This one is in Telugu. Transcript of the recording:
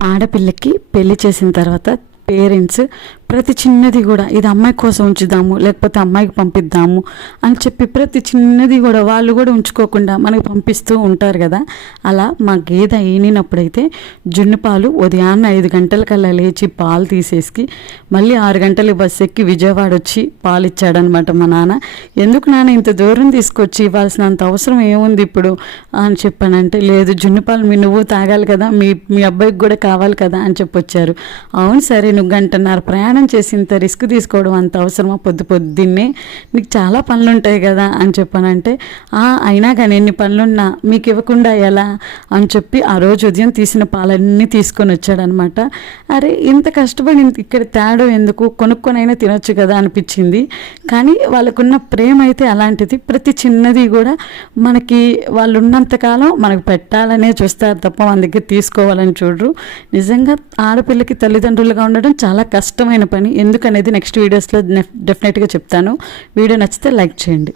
ఆడపిల్లకి పెళ్లి చేసిన తర్వాత పేరెంట్స్ ప్రతి చిన్నది కూడా ఇది అమ్మాయి కోసం ఉంచుదాము, లేకపోతే అమ్మాయికి పంపిద్దాము అని చెప్పి ప్రతి చిన్నది కూడా వాళ్ళు కూడా ఉంచుకోకుండా మనకి పంపిస్తూ ఉంటారు కదా. అలా మా గేదె ఈనినప్పుడైతే జున్ను పాలు ఉదయాన్నే 5 గంటలకల్లా లేచి పాలు తీసేసి మళ్ళీ 6 గంటలకి బస్సు ఎక్కి విజయవాడ వచ్చి పాలు ఇచ్చాడనమాట మా నాన్న. ఎందుకు నాన్న ఇంత దూరం తీసుకొచ్చి ఇవ్వాల్సినంత అవసరం ఏముంది ఇప్పుడు అని చెప్పానంటే, లేదు జున్ను పాలు నువ్వు తాగాలి కదా, మీ అబ్బాయికి కూడా కావాలి కదా అని చెప్పొచ్చారు. అవును సరే, నువ్వు 1.5 గంట ప్రయాణం చేసి ఇంత రిస్క్ తీసుకోవడం అంత అవసరమా, పొద్దున్నే నీకు చాలా పనులు ఉంటాయి కదా అని చెప్పానంటే, అయినా కానీ ఎన్ని పనులున్నా మీకు ఇవ్వకుండా ఎలా అని చెప్పి ఆ రోజు ఉదయం తీసిన పాలన్నీ తీసుకొని వచ్చాడనమాట. అరే ఇంత కష్టపడి ఇక్కడ తేడం ఎందుకు, కొనుక్కొనైనా తినొచ్చు కదా అనిపించింది. కానీ వాళ్ళకున్న ప్రేమ అయితే అలాంటిది. ప్రతి చిన్నది కూడా మనకి వాళ్ళు ఉన్నంతకాలం మనకు పెట్టాలనే చూస్తారు తప్ప మన దగ్గర తీసుకోవాలని చూడరు. నిజంగా ఆడపిల్లకి తల్లిదండ్రులుగా ఉండడం చాలా కష్టమైన పని. ఎందుకనేది నెక్స్ట్ వీడియోస్లో డెఫినెట్గా చెప్తాను. వీడియో నచ్చితే లైక్ చేయండి.